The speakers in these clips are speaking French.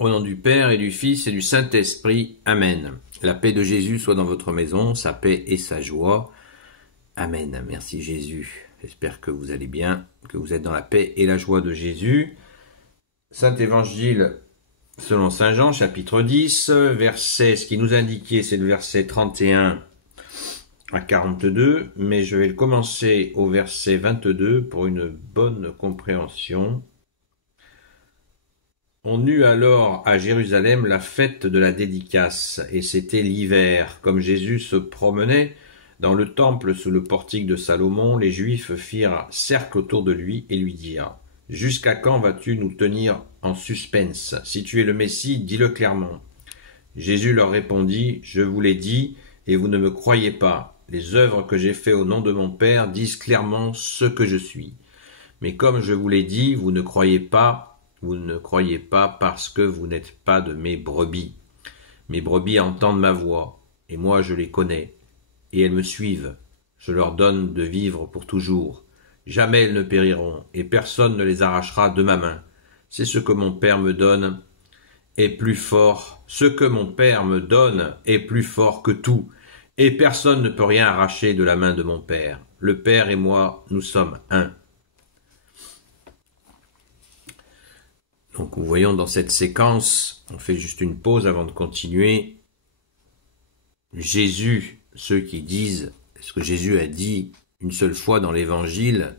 Au nom du Père et du Fils et du Saint-Esprit. Amen. La paix de Jésus soit dans votre maison, sa paix et sa joie. Amen. Merci Jésus. J'espère que vous allez bien, que vous êtes dans la paix et la joie de Jésus. Saint Évangile selon Saint Jean, chapitre 10, verset, ce qui nous indiquait, c'est le verset 31 à 42, mais je vais le commencer au verset 22 pour une bonne compréhension. On eut alors à Jérusalem la fête de la dédicace, et c'était l'hiver. Comme Jésus se promenait dans le temple sous le portique de Salomon, les Juifs firent cercle autour de lui et lui dirent : « Jusqu'à quand vas-tu nous tenir en suspense ? Si tu es le Messie, dis-le clairement. » Jésus leur répondit : « Je vous l'ai dit, et vous ne me croyez pas. Les œuvres que j'ai faites au nom de mon Père disent clairement ce que je suis. Mais comme je vous l'ai dit, vous ne croyez pas parce que vous n'êtes pas de mes brebis. Mes brebis entendent ma voix, et moi je les connais, et elles me suivent. Je leur donne de vivre pour toujours. Jamais elles ne périront, et personne ne les arrachera de ma main. C'est ce que mon Père me donne est plus fort. Ce que mon Père me donne est plus fort que tout, et personne ne peut rien arracher de la main de mon Père. Le Père et moi, nous sommes un. Donc nous voyons dans cette séquence, on fait juste une pause avant de continuer, Jésus, ceux qui disent, ce que Jésus a dit une seule fois dans l'Évangile,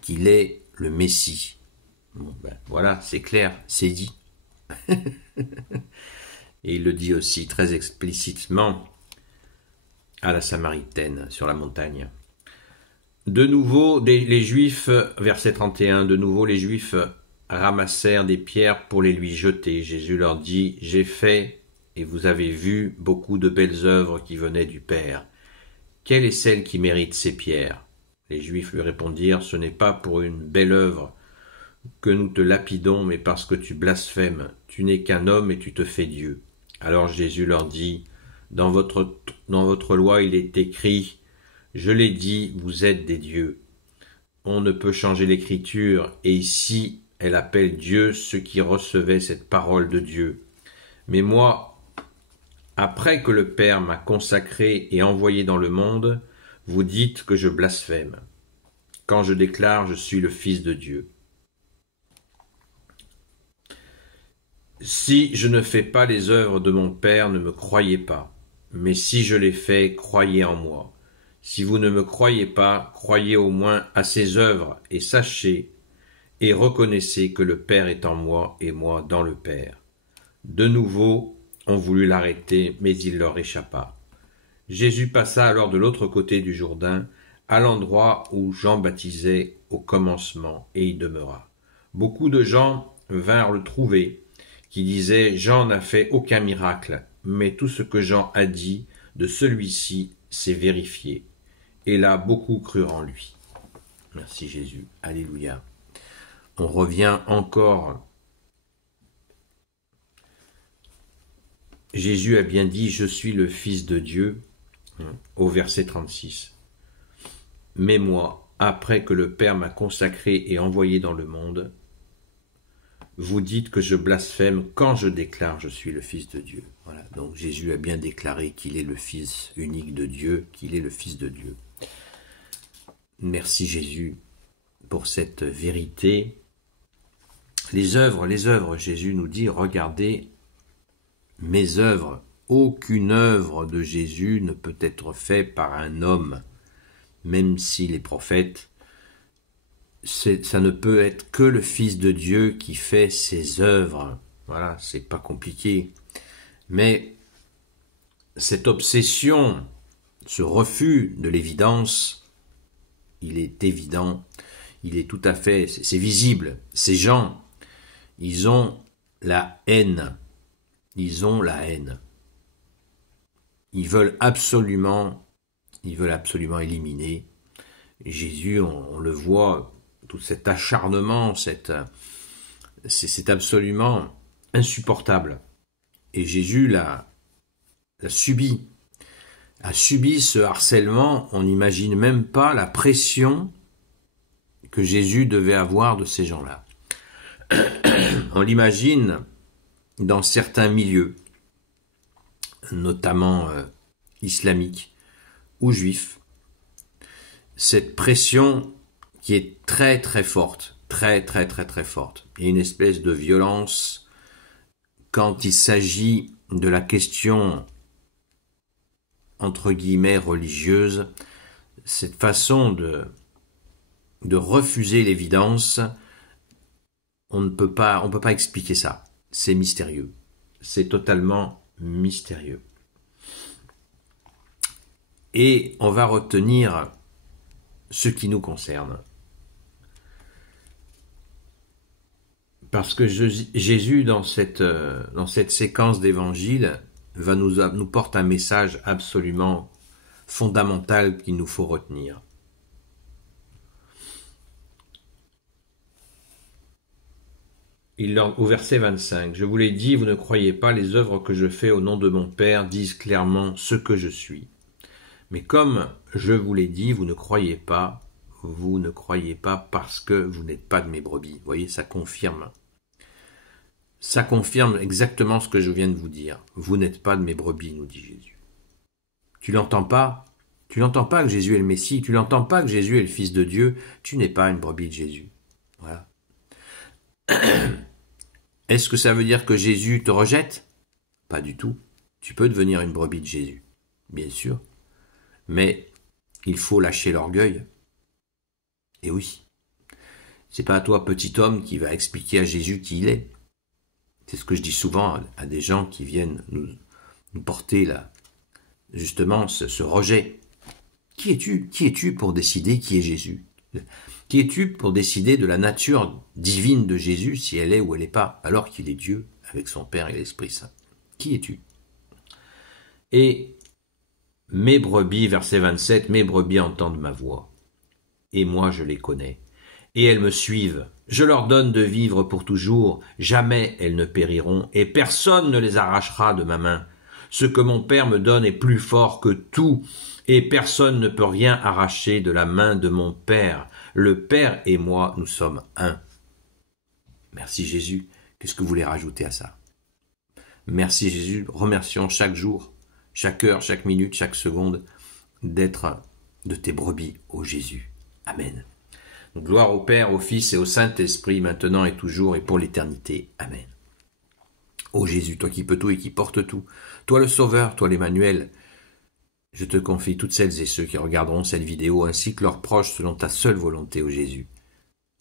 qu'il est le Messie. Bon, voilà, c'est clair, c'est dit. Et il le dit aussi très explicitement à la Samaritaine sur la montagne. De nouveau, les Juifs, verset 31, de nouveau les Juifs ramassèrent des pierres pour les lui jeter. Jésus leur dit : « J'ai fait, et vous avez vu, beaucoup de belles œuvres qui venaient du Père. Quelle est celle qui mérite ces pierres ? » Les Juifs lui répondirent : « Ce n'est pas pour une belle œuvre que nous te lapidons, mais parce que tu blasphèmes. Tu n'es qu'un homme et tu te fais Dieu. » Alors Jésus leur dit : « Dans votre loi il est écrit : Je l'ai dit, vous êtes des dieux. On ne peut changer l'écriture, et ici elle appelle Dieu ceux qui recevaient cette parole de Dieu. Mais moi, après que le Père m'a consacré et envoyé dans le monde, vous dites que je blasphème, quand je déclare je suis le Fils de Dieu. Si je ne fais pas les œuvres de mon Père, ne me croyez pas. Mais si je les fais, croyez en moi. Si vous ne me croyez pas, croyez au moins à ces œuvres, et sachez et reconnaissez que le Père est en moi et moi dans le Père. » De nouveau, on voulut l'arrêter, mais il leur échappa. Jésus passa alors de l'autre côté du Jourdain, à l'endroit où Jean baptisait au commencement, et y demeura. Beaucoup de gens vinrent le trouver, qui disaient : « Jean n'a fait aucun miracle, mais tout ce que Jean a dit de celui-ci s'est vérifié. » Et là, beaucoup crurent en lui. Merci Jésus. Alléluia. On revient encore. Jésus a bien dit : « Je suis le Fils de Dieu », au verset 36. « Mais moi, après que le Père m'a consacré et envoyé dans le monde, vous dites que je blasphème quand je déclare je suis le Fils de Dieu. » Voilà, donc Jésus a bien déclaré qu'il est le Fils unique de Dieu, qu'il est le Fils de Dieu. Merci Jésus pour cette vérité. Les œuvres, Jésus nous dit : « Regardez mes œuvres. » Aucune œuvre de Jésus ne peut être faite par un homme, même si les prophètes, ça ne peut être que le Fils de Dieu qui fait ses œuvres. Voilà, c'est pas compliqué. Mais cette obsession, ce refus de l'évidence, il est évident, il est tout à fait, c'est visible. Ces gens, ils ont la haine. Ils ont la haine. Ils veulent absolument éliminer Jésus. On le voit, tout cet acharnement, c'est absolument insupportable. Et Jésus l'a subi, a subi ce harcèlement. On n'imagine même pas la pression que Jésus devait avoir de ces gens-là. On l'imagine dans certains milieux, notamment islamiques ou juifs, cette pression qui est très très forte, très forte, et une espèce de violence quand il s'agit de la question entre guillemets religieuse, cette façon de refuser l'évidence, on ne peut pas expliquer ça. C'est mystérieux. C'est totalement mystérieux. Et on va retenir ce qui nous concerne. Parce que Jésus, dans cette séquence d'évangile, nous porte un message absolument fondamental qu'il nous faut retenir. Au verset 25, « Je vous l'ai dit, vous ne croyez pas, les œuvres que je fais au nom de mon Père disent clairement ce que je suis. Mais comme je vous l'ai dit, vous ne croyez pas parce que vous n'êtes pas de mes brebis. » Vous voyez, ça confirme. Ça confirme exactement ce que je viens de vous dire. Vous n'êtes pas de mes brebis, nous dit Jésus. Tu l'entends pas? Tu n'entends pas que Jésus est le Messie? Tu n'entends pas que Jésus est le Fils de Dieu? Tu n'es pas une brebis de Jésus. Voilà. Est-ce que ça veut dire que Jésus te rejette? Pas du tout. Tu peux devenir une brebis de Jésus, bien sûr. Mais il faut lâcher l'orgueil. Et oui. C'est pas à toi, petit homme, qui va expliquer à Jésus qui il est. C'est ce que je dis souvent à des gens qui viennent nous porter là, justement ce rejet. Qui es-tu? Qui es-tu pour décider qui est Jésus? Qui es-tu pour décider de la nature divine de Jésus, si elle est ou elle n'est pas, alors qu'il est Dieu avec son Père et l'Esprit Saint? Qui es-tu? Et mes brebis, verset 27, mes brebis entendent ma voix, et moi je les connais, et elles me suivent. Je leur donne de vivre pour toujours, jamais elles ne périront, et personne ne les arrachera de ma main. Ce que mon Père me donne est plus fort que tout, et personne ne peut rien arracher de la main de mon Père. Le Père et moi, nous sommes un. Merci Jésus. Qu'est-ce que vous voulez rajouter à ça? Merci Jésus. Remercions chaque jour, chaque heure, chaque minute, chaque seconde d'être de tes brebis, ô Jésus. Amen. Gloire au Père, au Fils et au Saint-Esprit, maintenant et toujours et pour l'éternité. Amen. Ô Jésus, toi qui peux tout et qui portes tout, toi le Sauveur, toi l'Emmanuel, je te confie toutes celles et ceux qui regarderont cette vidéo ainsi que leurs proches selon ta seule volonté, ô Jésus.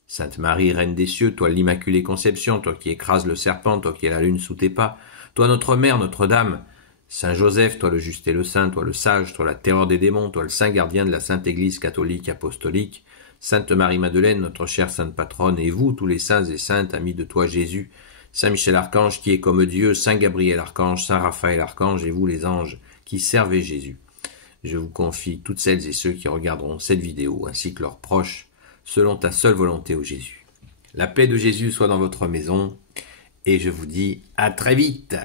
Sainte Marie, Reine des cieux, toi l'Immaculée Conception, toi qui écrases le serpent, toi qui es la lune sous tes pas, toi notre Mère, Notre-Dame, Saint Joseph, toi le juste et le saint, toi le sage, toi la terreur des démons, toi le saint gardien de la Sainte Église catholique apostolique, Sainte Marie-Madeleine, notre chère Sainte Patronne, et vous, tous les saints et saintes, amis de toi Jésus, Saint Michel Archange qui est comme Dieu, Saint Gabriel Archange, Saint Raphaël Archange, et vous les anges qui servez Jésus. Je vous confie toutes celles et ceux qui regarderont cette vidéo, ainsi que leurs proches, selon ta seule volonté, ô Jésus. La paix de Jésus soit dans votre maison, et je vous dis à très vite.